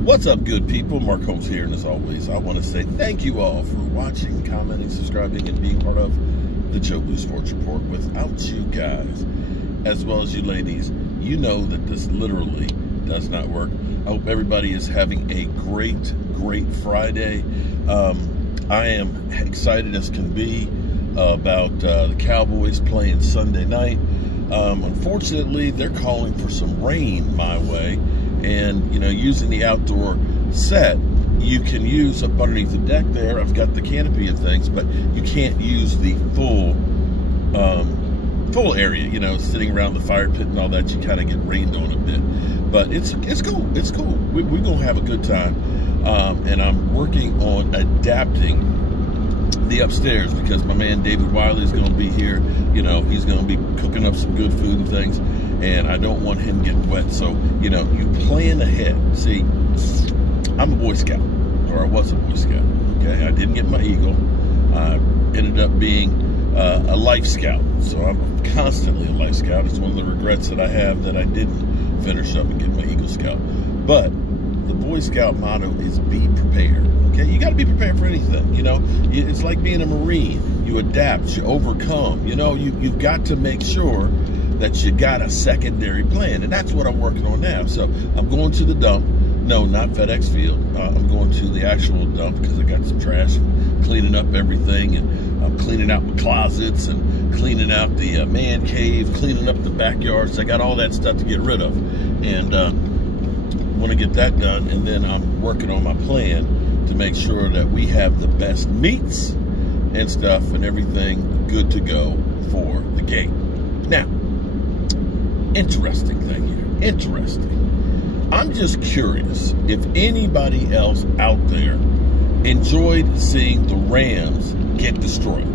What's up, good people? Mark Holmes here, and as always, I want to say thank you all for watching, commenting, subscribing, and being part of the Joe Blue Sports Report. Without you guys, as well as you ladies, you know that this literally does not work. I hope everybody is having a great Friday. I am excited as can be about the Cowboys playing Sunday night. Unfortunately, they're calling for some rain my way. And, you know, using the outdoor set, you can use up underneath the deck there. I've got the canopy and things, but you can't use the full area, you know, sitting around the fire pit and all that. You kind of get rained on a bit. But it's cool. It's cool. We're going to have a good time. And I'm working on adapting the upstairs because my man David Wiley is going to be here. You know, he's going to be cooking up some good food and things, and I don't want him getting wet. So, you know, you plan ahead. See, I'm a Boy Scout, or I was a Boy Scout. Okay, I didn't get my Eagle. I ended up being a Life Scout. So I'm constantly a Life Scout. It's one of the regrets that I have that I didn't finish up and get my Eagle Scout. But the Boy Scout motto is be prepared. Okay, you got to be prepared for anything. You know, it's like being a Marine. You adapt, you overcome. You know, you've got to make sure that you got a secondary plan, and that's what I'm working on now. So I'm going to the dump. No, not FedEx Field. I'm going to the actual dump because I got some trash, and cleaning up everything, and I'm cleaning out my closets and cleaning out the man cave, cleaning up the backyards. I got all that stuff to get rid of, and want to get that done, and then I'm working on my plan to make sure that we have the best meats and stuff and everything good to go for the game. Now, interesting thing here. Interesting. I'm just curious if anybody else out there enjoyed seeing the Rams get destroyed.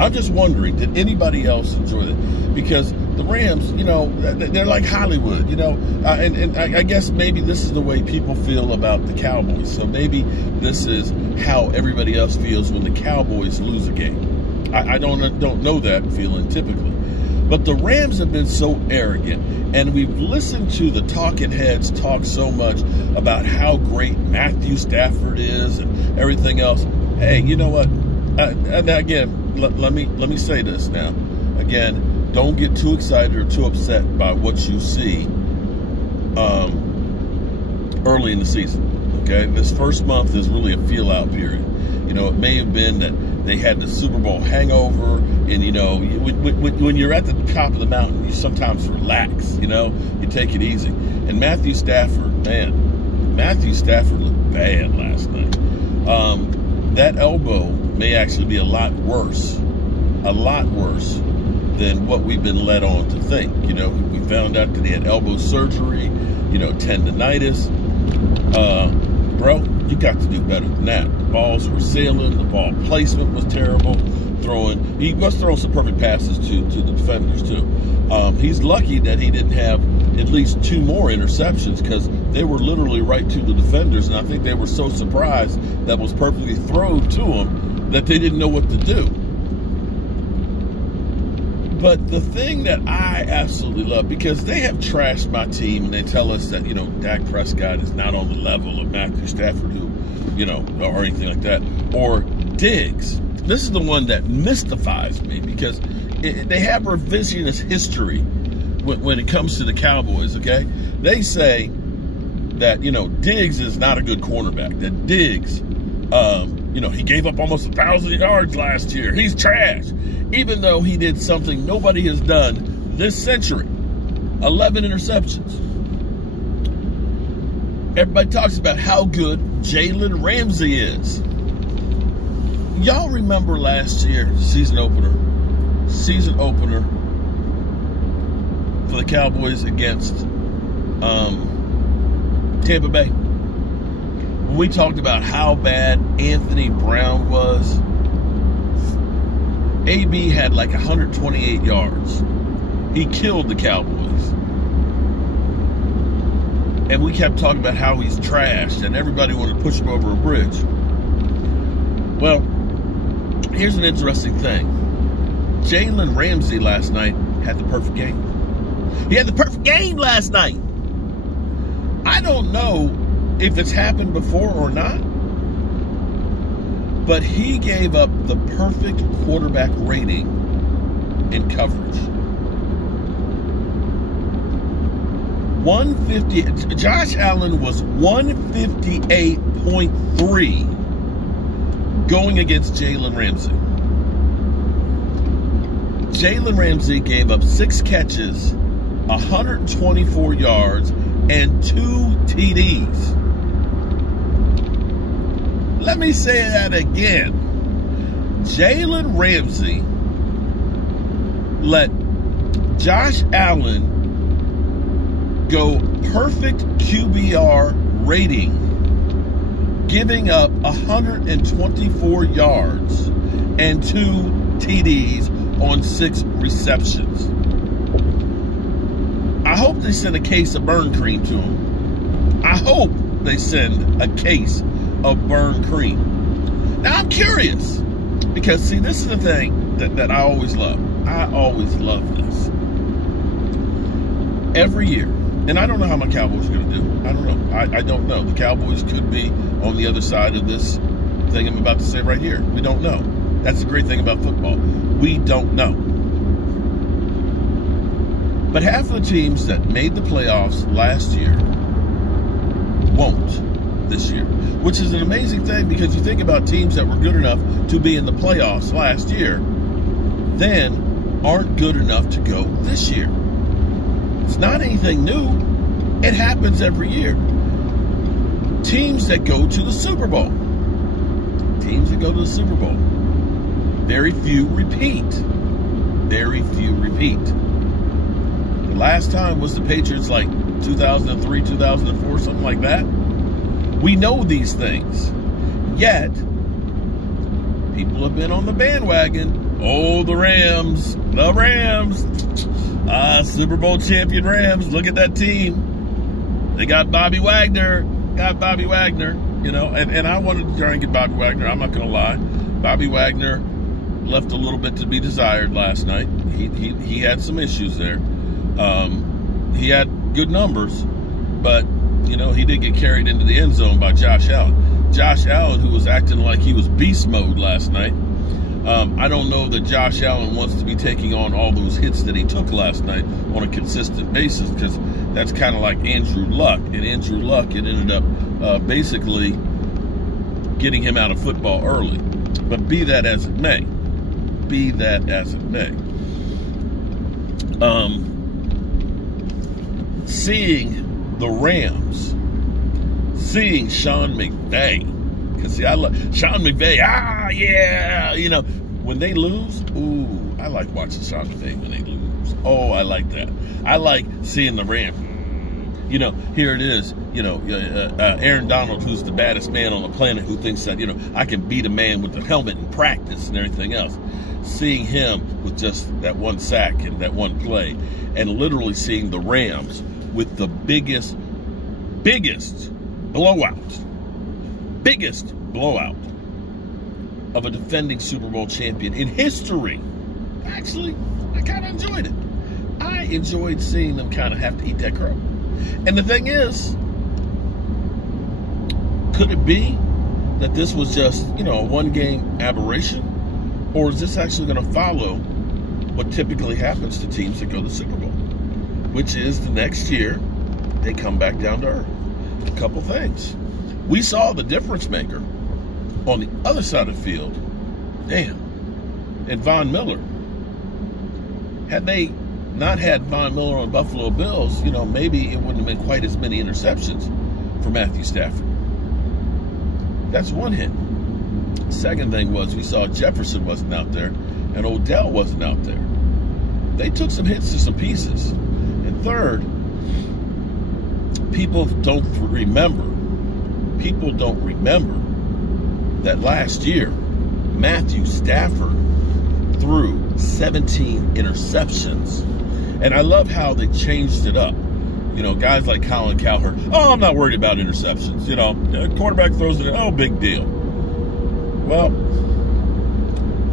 I'm just wondering, did anybody else enjoy that? Because the Rams, you know, they're like Hollywood, you know, and I guess maybe this is the way people feel about the Cowboys. So maybe this is how everybody else feels when the Cowboys lose a game. I don't know that feeling typically. But the Rams have been so arrogant, and we've listened to the talking heads talk so much about how great Matthew Stafford is and everything else. Hey, you know what? And again, let me say this now. Again, don't get too excited or too upset by what you see early in the season. Okay, this first month is really a feel-out period. You know, it may have been that they had the Super Bowl hangover, and you know, when you're at the top of the mountain, you sometimes relax. You know, you take it easy. And Matthew Stafford, man, Matthew Stafford looked bad last night. That elbow may actually be a lot worse than what we've been led on to think. You know, we found out that he had elbow surgery, you know, tendonitis. Bro, you got to do better than that. The balls were sailing, the ball placement was terrible. He was throwing some perfect passes to the defenders too. He's lucky that he didn't have at least 2 more interceptions because they were literally right to the defenders, and I think they were so surprised that was perfectly thrown to them that they didn't know what to do. But the thing that I absolutely love, because they have trashed my team and they tell us that, you know, Dak Prescott is not on the level of Matthew Stafford, who, you know, or anything like that, or Diggs. This is the one that mystifies me because they have revisionist history when it comes to the Cowboys, okay? They say that, you know, Diggs is not a good cornerback, that Diggs, you know, he gave up almost 1,000 yards last year. He's trash. Even though he did something nobody has done this century, 11 interceptions. Everybody talks about how good Jalen Ramsey is. Y'all remember last year, season opener for the Cowboys against Tampa Bay. When we talked about how bad Anthony Brown was, AB had like 128 yards. He killed the Cowboys. And we kept talking about how he's trashed and everybody wanted to push him over a bridge. Well, here's an interesting thing. Jalen Ramsey last night had the perfect game. He had the perfect game last night. I don't know if it's happened before or not, but he gave up the perfect quarterback rating in coverage. 150. Josh Allen was 158.3 going against Jalen Ramsey. Jalen Ramsey gave up 6 catches, 124 yards, and 2 TDs. Let me say that again. Jalen Ramsey let Josh Allen go perfect QBR rating, giving up 124 yards and 2 TDs on 6 receptions. I hope they send a case of burn cream to him. I hope they send a case of burn cream. Now, I'm curious, because, see, this is the thing that I always love. I always love this. Every year, and I don't know how my Cowboys are going to do. I don't know. I don't know. The Cowboys could be on the other side of this thing I'm about to say right here. We don't know. That's the great thing about football. We don't know. But half of the teams that made the playoffs last year won't this year, which is an amazing thing, because you think about teams that were good enough to be in the playoffs last year, then aren't good enough to go this year. It's not anything new. It happens every year. Teams that go to the Super Bowl. Teams that go to the Super Bowl. Very few repeat. Very few repeat. The last time was the Patriots, like 2003, 2004, something like that. We know these things. Yet, people have been on the bandwagon. Oh, the Rams. The Rams. Super Bowl champion Rams. Look at that team. They got Bobby Wagner. You know, and I wanted to try and get Bobby Wagner. I'm not going to lie. Bobby Wagner left a little bit to be desired last night. He had some issues there. He had good numbers, but, you know, he did get carried into the end zone by Josh Allen. Josh Allen, who was acting like he was beast mode last night. I don't know that Josh Allen wants to be taking on all those hits that he took last night on a consistent basis, because that's kind of like Andrew Luck. And Andrew Luck, it ended up basically getting him out of football early. But be that as it may. Be that as it may. Seeing the Rams, seeing Sean McVay, because, see, I love Sean McVay. Yeah, you know, when they lose, ooh, I like watching Sean McVay when they lose. Oh, I like that. I like seeing the Rams. You know, here it is, you know, Aaron Donald, who's the baddest man on the planet, who thinks that, you know, I can beat a man with a helmet in practice and everything else. Seeing him with just that one sack and that one play, and literally seeing the Rams with the biggest blowout of a defending Super Bowl champion in history. Actually, I kind of enjoyed it. I enjoyed seeing them kind of have to eat that crow. And the thing is, could it be that this was just, you know, a one-game aberration? Or is this actually going to follow what typically happens to teams that go to the Super Bowl? Which is the next year, they come back down to earth. A couple things. We saw the difference maker on the other side of the field. Damn. And Von Miller. Had they not had Von Miller on Buffalo Bills, you know, maybe it wouldn't have been quite as many interceptions for Matthew Stafford. That's one hit. Second thing was, we saw Jefferson wasn't out there and Odell wasn't out there. They took some hits to some pieces. And third, people don't remember that last year, Matthew Stafford threw 17 interceptions. And I love how they changed it up. You know, guys like Colin Cowherd, oh, I'm not worried about interceptions. You know, quarterback throws it, oh, big deal. Well,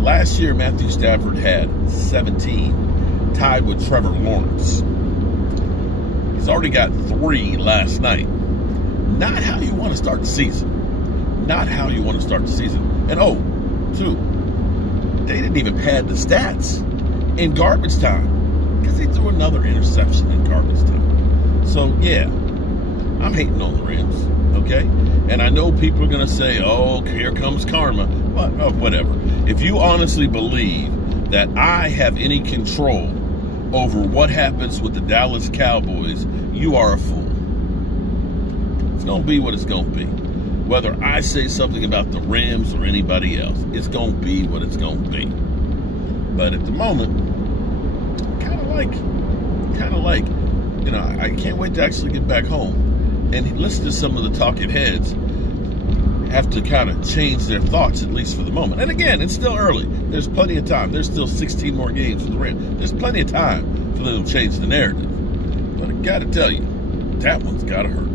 last year, Matthew Stafford had 17, tied with Trevor Lawrence. He's already got 3 last night. not how you want to start the season. Not how you want to start the season. And oh, two, they didn't even pad the stats in garbage time because they threw another interception in garbage time. So, yeah, I'm hating on the Rams, okay? And I know people are going to say, oh, here comes karma. Well, oh, whatever. If you honestly believe that I have any control over what happens with the Dallas Cowboys, you are a fool. It's going to be what it's going to be. Whether I say something about the Rams or anybody else, it's going to be what it's going to be. But at the moment, kind of like, you know, I can't wait to actually get back home and listen to some of the talking heads have to kind of change their thoughts, at least for the moment. And again, it's still early. There's plenty of time. There's still 16 more games for the Rams. There's plenty of time for them to change the narrative. But I got to tell you, that one's got to hurt.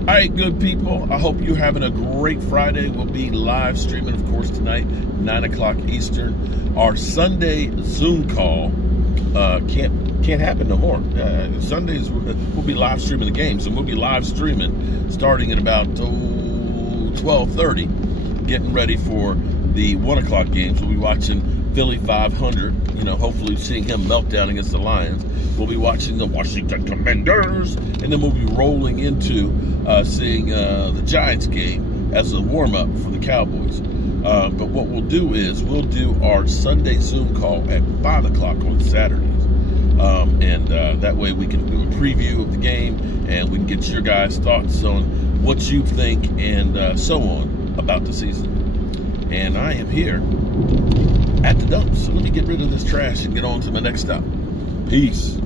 All right, good people. I hope you're having a great Friday. We'll be live streaming, of course, tonight, 9 o'clock Eastern. Our Sunday Zoom call can't happen no more. Sundays, we'll be live streaming the games, and we'll be live streaming starting at about 12:30, getting ready for the 1 o'clock games. We'll be watching Philly 500, you know, hopefully seeing him melt down against the Lions. We'll be watching the Washington Commanders, and then we'll be rolling into seeing the Giants game as a warm-up for the Cowboys. But what we'll do is we'll do our Sunday Zoom call at 5 o'clock on Saturdays. And that way we can do a preview of the game, and we can get your guys' thoughts on what you think and so on about the season. And I am here at the dump, so let me get rid of this trash and get on to my next stop. Peace.